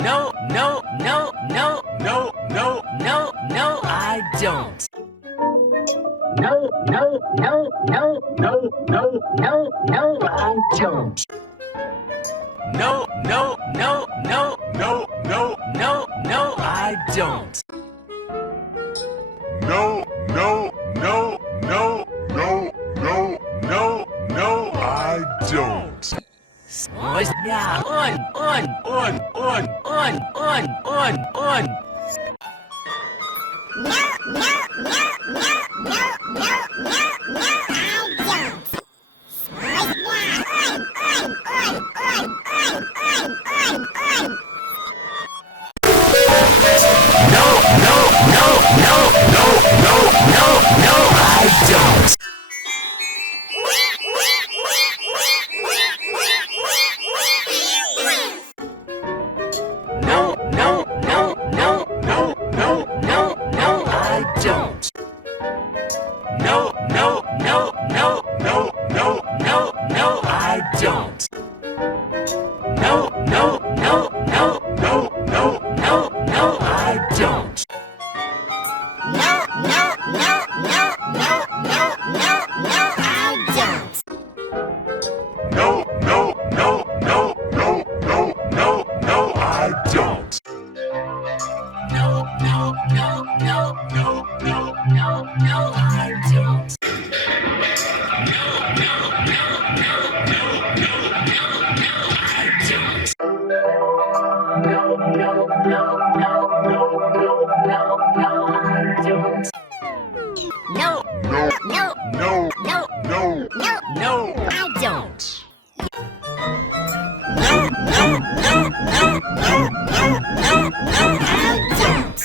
no, no, no, no, no, no, no, no, I don't. No, no, no, no, no, no, no, no, I don't. No, no, no, no, no, no, no, no, I don't. No, no, no, no, no, no, no, no, I don't. Yeah, on. No, no, no, no, no, no, no, no, I don't. No, no, no, no, no, no, no, no, I don't. No, no, no, no, no, no, no, no, I don't. No, no, no, no, no, no, no, no, I don't. No, no, no, no, no, no, no, no, I don't. No, no, no, no, no, no, no, no, I don't. No, no, no, no, no, no, no, no, I don't. No, no, no, no, no, no, no, no, I don't. No, no, no, no, no, no, no, no, I don't. No, no, no, no, no, no, no, no, I don't. No, No, no, no, no, no, no, no, I don't. no, no, no, no, no, no, no, no, I don't. No, no, no, no, no, no, no, no, I don't. No, no, no, no, no, no, no, no, I don't.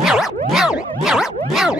No, no, no, no,